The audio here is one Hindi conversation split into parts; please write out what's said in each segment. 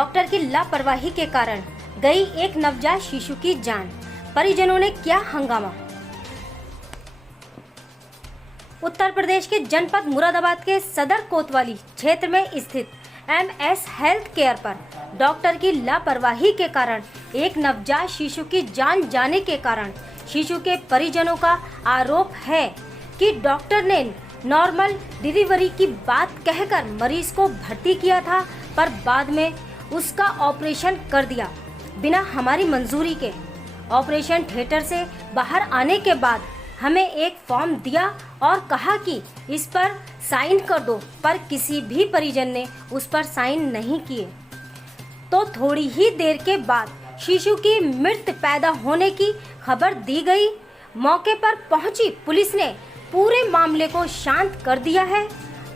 डॉक्टर की लापरवाही के कारण गई एक नवजात शिशु की जान, परिजनों ने किया हंगामा। उत्तर प्रदेश के जनपद मुरादाबाद के सदर कोतवाली क्षेत्र में स्थित MS हेल्थ केयर पर डॉक्टर की लापरवाही के कारण एक नवजात शिशु की जान जाने के कारण शिशु के परिजनों का आरोप है कि डॉक्टर ने नॉर्मल डिलीवरी की बात कहकर मरीज को भर्ती किया था, पर बाद में उसका ऑपरेशन कर दिया बिना हमारी मंजूरी के। ऑपरेशन थिएटर से बाहर आने के बाद हमें एक फॉर्म दिया और कहा कि इस पर साइन कर दो, पर किसी भी परिजन ने उस पर साइन नहीं किए। तो थोड़ी ही देर के बाद शिशु की मृत पैदा होने की खबर दी गई। मौके पर पहुंची पुलिस ने पूरे मामले को शांत कर दिया है।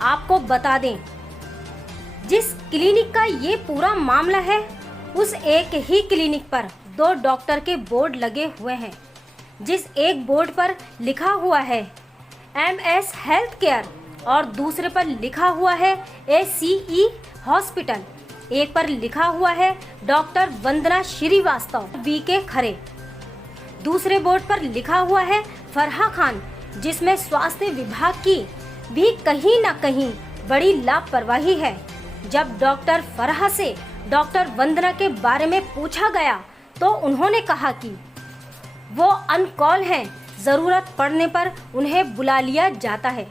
आपको बता दें, जिस क्लिनिक का ये पूरा मामला है, उस एक ही क्लिनिक पर 2 डॉक्टर के बोर्ड लगे हुए हैं। जिस एक बोर्ड पर लिखा हुआ है MS हेल्थ केयर और दूसरे पर लिखा हुआ है ACE हॉस्पिटल, एक पर लिखा हुआ है डॉक्टर वंदना श्रीवास्तव VK खरे, दूसरे बोर्ड पर लिखा हुआ है फरहा खान, जिसमें स्वास्थ्य विभाग की भी कहीं न कहीं बड़ी लापरवाही है। जब डॉक्टर फरहा से डॉक्टर वंदना के बारे में पूछा गया तो उन्होंने कहा कि वो ऑन कॉल हैं, ज़रूरत पड़ने पर उन्हें बुला लिया जाता है।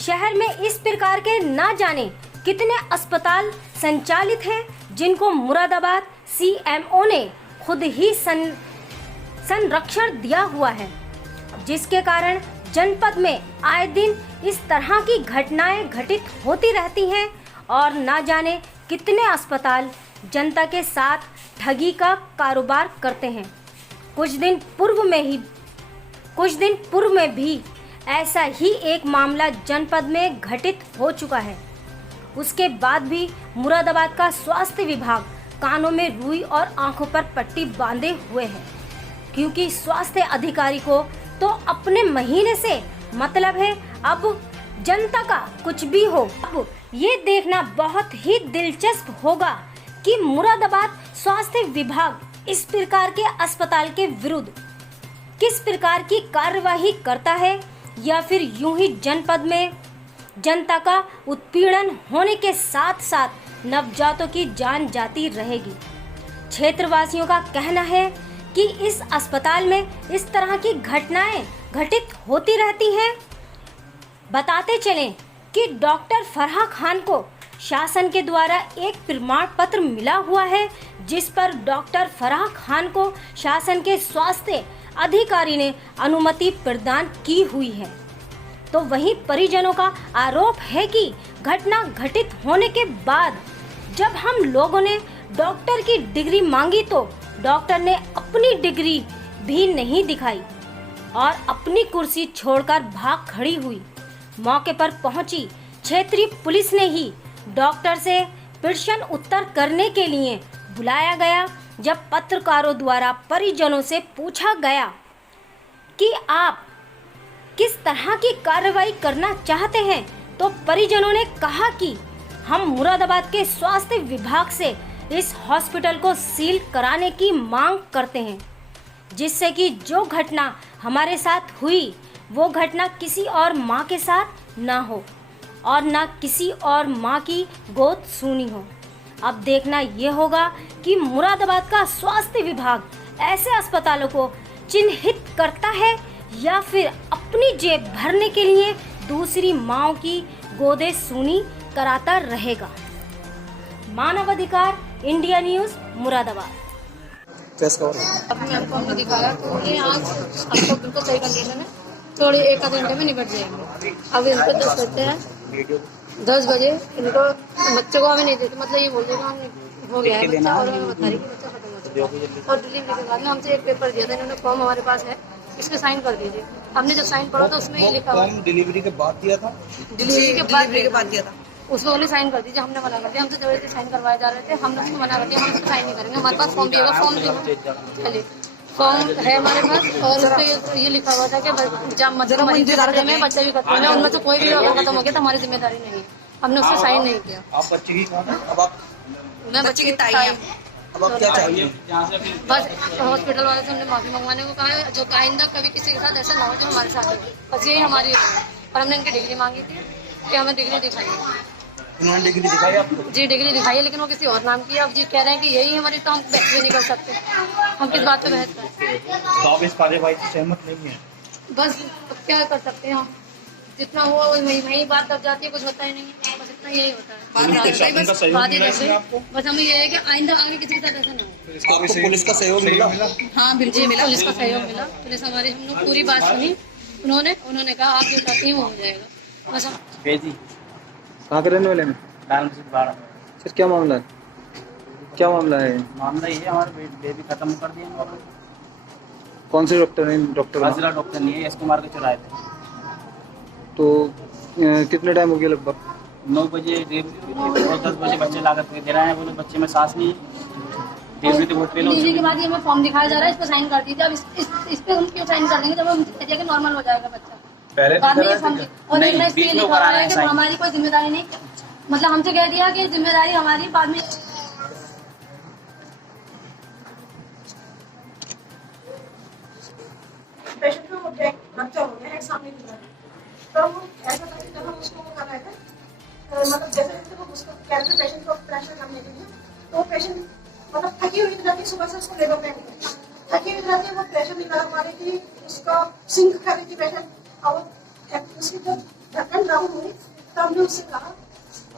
शहर में इस प्रकार के ना जाने कितने अस्पताल संचालित हैं, जिनको मुरादाबाद CMO ने खुद ही संरक्षण दिया हुआ है, जिसके कारण जनपद में आए दिन इस तरह की घटनाएं घटित होती रहती हैं और ना जाने कितने अस्पताल जनता के साथ ठगी का कारोबार करते हैं। कुछ दिन पूर्व में भी ऐसा ही एक मामला जनपद में घटित हो चुका है। उसके बाद भी मुरादाबाद का स्वास्थ्य विभाग कानों में रुई और आंखों पर पट्टी बांधे हुए है, क्योंकि स्वास्थ्य अधिकारी को तो अपने महीने से मतलब है। अब जनता का कुछ भी हो, अब ये देखना बहुत ही दिलचस्प होगा कि मुरादाबाद स्वास्थ्य विभाग इस प्रकार के अस्पताल के विरुद्ध किस प्रकार की कार्यवाही करता है, या फिर यूं ही जनपद में जनता का उत्पीड़न होने के साथ साथ नवजातों की जान जाती रहेगी। क्षेत्रवासियों का कहना है कि इस अस्पताल में इस तरह की घटनाएं घटित होती रहती हैं। बताते चलें कि डॉक्टर फरहा खान को शासन के द्वारा एक प्रमाण पत्र मिला हुआ है, जिस पर डॉक्टर फरहा खान को शासन के स्वास्थ्य अधिकारी ने अनुमति प्रदान की हुई है। तो वहीं परिजनों का आरोप है कि घटना घटित होने के बाद जब हम लोगों ने डॉक्टर की डिग्री मांगी तो डॉक्टर ने अपनी डिग्री भी नहीं दिखाई और अपनी कुर्सी छोड़कर भाग खड़ी हुई। मौके पर पहुंची क्षेत्रीय पुलिस ने ही डॉक्टर से प्रश्न उत्तर करने के लिए बुलाया गया। जब पत्रकारों द्वारा परिजनों से पूछा गया कि आप किस तरह की कार्रवाई करना चाहते हैं, तो परिजनों ने कहा कि हम मुरादाबाद के स्वास्थ्य विभाग से इस हॉस्पिटल को सील कराने की मांग करते हैं, जिससे कि जो घटना हमारे साथ हुई वो घटना किसी और माँ के साथ ना हो और ना किसी और माँ की गोद सूनी हो। अब देखना ये होगा कि मुरादाबाद का स्वास्थ्य विभाग ऐसे अस्पतालों को चिन्हित करता है या फिर अपनी जेब भरने के लिए दूसरी माँओं की गोदें सूनी कराता रहेगा। मानवाधिकार इंडिया न्यूज़ मुरादाबाद। अपने हमको हमने दिखाया तो ये आज हमको बिल्कुल सही कंडीशन है, थोड़ी 1 आधे घंटे में निपट जाएंगे। अब इनको 10 बजते हैं, 10 बजे इनको बच्चे को हमें नहीं देते, मतलब ये बोल देगा हम हो गया है बच्चा और हमें बता रही कि बच्चा खत्म हो चुका है। और डिलीवरी के बाद में हमसे एक पेपर दिया था इन्होंने, फॉर्म हमारे पास है, इस पे साइन कर दीजिए। हमने जब साइन पढ़ा तो उसमें ये लिखा हुआ डिलीवरी के बाद दिया था, डिलीवरी के बाद दिया था, उसमें बोले साइन कर दीजिए। हमने मना कर दिया, हमसे जबरदस्ती साइन करवाए जा रहे थे, हमने उसको मना कर दिया, हम उसको साइन नहीं करेंगे। हमारे पास फॉर्म भी होगा, फॉर्म चलिए फॉर्म है हमारे पास और उस पर ये लिखा हुआ था कि जब मरीज में बच्चे भी खत्म है, उनमें से कोई भी अगर खत्म हो गया तो हमारी जिम्मेदारी नहीं है। हमने उससे साइन नहीं किया। आप बच्चे ही अब आप मैं बच्चे की ताई है। अब आप क्या चाहिए? बस हॉस्पिटल वाले से हमने माफी मंगवाने को कहा है, जो आइंदा कभी किसी के साथ ऐसा ना हो जो हमारे साथ हो। बस यही हमारी और हमने इनकी डिग्री मांगी थी कि हमें डिग्री दिखाई। उन्होंने डिग्री दिखाई आपको? जी डिग्री दिखाई है, लेकिन वो किसी और नाम की है। अब जी कह रहे हैं कि यही हमारी, तो हम बहस भी नहीं कर सकते। हम किस बात पे बहस करें? तो आप इस कार्यवाही से सहमत नहीं है? बस अब क्या कर सकते हैं हम, जितना हुआ वही बात दब जाती है, कुछ होता ही नहीं है। बस इतना यही होता है। बात ही जैसे बस हमें ये है कि आइंदा आगे किसी के साथ ऐसा ना हो। आपको पुलिस का सहयोग मिला? हाँ बिल्कुल मिला, पुलिस का सहयोग मिला। पुलिस हमारी, हम लोग पूरी बात सुनी। उन्होंने कहा आप जो चाहती हैं वो हो जाएगा। बस हम कहाँ के रहने वाले हैं? सर क्या मामला है? क्या मामला है? मामला ये है, हमारे बेबी खत्म कर दिया। कौन से डॉक्टर हैं? डॉक्टर हाजिरा डॉक्टर नहीं है, एस कुमार के चुराए थे। तो कितने टाइम हो गया लगभग? 9 बजे डिलीवरी और 10 बजे बच्चे लागत दे रहे हैं। बोले बच्चे में सांस नहीं डिलीवरी तो बहुत पहले डिलीवरी के बाद ये हमें फॉर्म दिखाया जा रहा है, इस पर साइन कर दीजिए। अब इस पे हम क्यों साइन कर देंगे जब हम कह दिया कि नॉर्मल हो जाएगा बच्चा। पहले बाद में ये फॉर्म और नहीं, इस पे बीच में लिखा करा हुआ रहे है हैं कि साइन। हमारी कोई जिम्मेदारी नहीं, मतलब हमसे कह दिया कि जिम्मेदारी हमारी बाद में। पेशेंट में वो बच्चा हो गया है सामने की तरफ, तो हम ऐसा करके जब हम उसको वो कर रहे थे, मतलब जैसे जैसे वो उसको कैसे पेशेंट को प्रेशर करने के लिए, तो पेशेंट मतलब थकी हुई रहती, सुबह से उसको लेबर पेन थकी हुई रहती है, वो प्रेशर नहीं लगा पा रही थी, उसका सिंक कर रही थी पेशेंट। और उसकी जब ढक्कन डाउन हुई तो हमने उससे कहा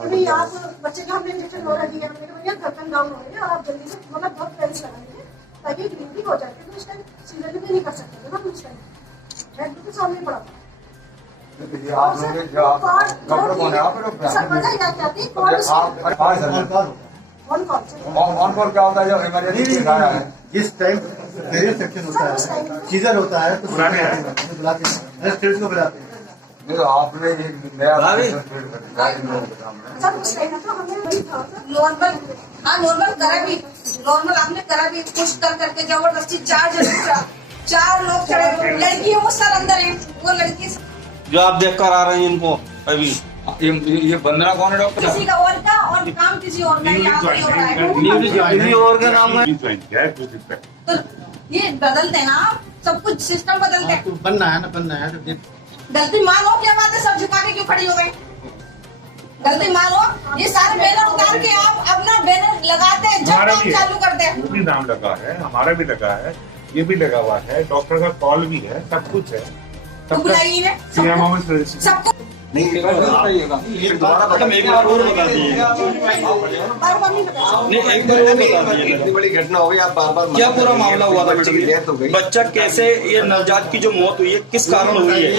कि आप बच्चे का हमने इंजेक्शन हो रही है, हमने कहा भैया ढक्कन डाउन हो रही है और आप जल्दी से मतलब बहुत पेंस लगाइए ताकि डिलीवरी हो जाए, क्योंकि उस टाइम सीजन भी नहीं कर सकते थे ना उस टाइम हेड के सामने पड़ा था। डॉक्टर कौन है? आप सर पता याद जाती कौन ऑन कॉल क्या होता है जब इमरजेंसी दिखाया है? जिस टाइम सीरियस सेक्शन होता है, सीजर होता है, तो बुलाते हैं, को बुलाते हैं। नहीं तो आपने ये नया सर उस टाइम तो हमने वही था नॉर्मल। हाँ नॉर्मल करा भी, नॉर्मल आपने करा भी, कुछ कर करके जबरदस्ती 4 लोग चढ़े, लड़की है वो सर अंदर है, वो लड़की जो आप देख कर आ रहे हैं इनको अभी। ये बंदरा कौन है डॉक्टर? किसी का और का और काम किसी और का यहाँ पे हो रहा है। किसी और का नाम है। तो ये बदलते ना, सब कुछ सिस्टम बदलते हैं। बनना है ना, बनना है तो गलती मानो, क्या बात है, सब झुका के क्यों खड़ी हो गई? गलती मानो, ये सारे बैनर उतार के आप अपना बैनर लगाते हैं जब काम चालू करते हैं। वो भी नाम लगा है, हमारा भी लगा है, ये भी लगा हुआ है, डॉक्टर का कॉल भी है, सब कुछ है। बुलाइए ने सीएमओ में सबको नहीं दोबारा एक बार और बता दीजिए। बार नहीं बता नहीं एक बार और बता दीजिए। इतनी बड़ी घटना हो गई, आप बार क्या पूरा मामला हुआ था बच्चे की डेथ हो मैडम? गई। बच्चा कैसे, ये नवजात की जो मौत हुई है किस कारण हुई है?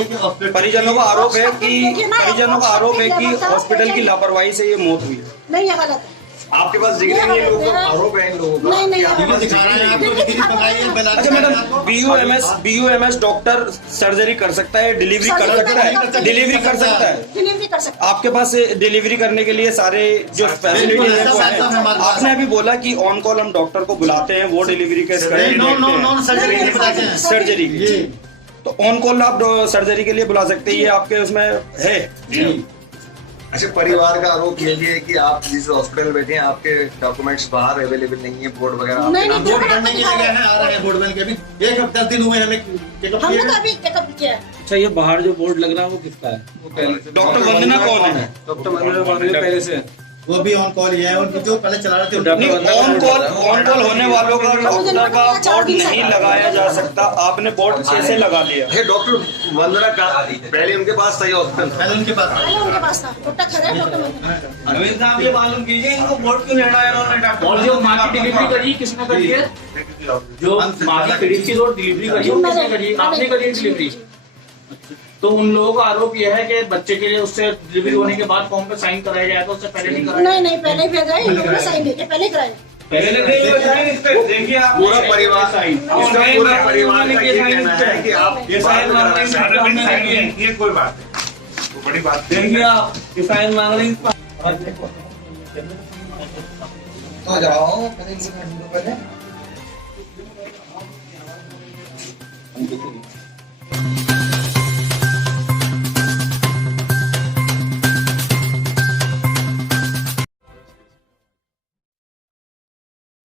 परिजनों का आरोप है कि हॉस्पिटल की लापरवाही से ये मौत हुई है। नहीं है, गलत है। आपके पास डिग्री नहीं है, लोगों का आरोप है इन लोगों का। नहीं अच्छा मैडम, बीयूएमएस डॉक्टर सर्जरी कर सकता है, डिलीवरी कर सकता है, डिलीवरी कर सकता है। डिलीवरी कर सकते आपके पास डिलीवरी करने के लिए सारे जो फैसिलिटीज है वो है। आपने अभी बोला कि ऑन कॉल हम डॉक्टर को बुलाते हैं, वो डिलीवरी के सर्जरी की, तो ऑन कॉल आप सर्जरी के लिए बुला सकते हैं, ये आपके उसमें है। अच्छा, परिवार का आरोप ये भी है कि आप जिस हॉस्पिटल में बैठे हैं आपके डॉक्यूमेंट्स बाहर अवेलेबल नहीं है, बोर्ड वगैरह नहीं, नहीं, बोर्ड बनने की जगह है, आ रहे हैं बोर्ड बन के। अभी 10 दिन हुए हमें चेकअप हमने किए। तो अभी चेकअप किया है। अच्छा, ये बाहर जो बोर्ड लग रहा है वो किसका है? डॉक्टर वंदना कौन है? डॉक्टर वंदना पहले से वो भी ऑन कॉल ही है, उनकी जो पहले चला रहे थे। ऑन कॉल होने वालों का डॉक्टर का बोर्ड नहीं लगाया जा सकता, आपने बोर्ड कैसे लगा लिया? ये डॉक्टर वंदना का पहले उनके पास था ये हॉस्पिटल, पहले उनके पास पहले उनके पास था, टोटा खड़ा है डॉक्टर वंदना। अरविंद साहब ये मालूम कीजिए इनको बोर्ड क्यों नहीं हटाया उन्होंने? और जो माँ की डिलीवरी करी किसने करी है? जो माँ की पीड़ित की जो डिलीवरी करी है किसने करी? आपने करी है डिलीवरी। तो उन लोगों का आरोप यह है कि बच्चे के लिए उससे डिलीवरी होने के बाद फॉर्म पे साइन कराया जाए, तो उससे पहले नहीं कराया। नहीं पहले भेजा है, इन लोगों ने साइन देके पहले कराया। देखिए आप पूरा परिवार इसका पूरा परिवार का ये कहना है कि आप ये साइन मांग रहे हैं, ये कोई बात नहीं, वो बड़ी बात नहीं। देखिए आप ये साइन मांग रहे हैं। तो जाओ पहले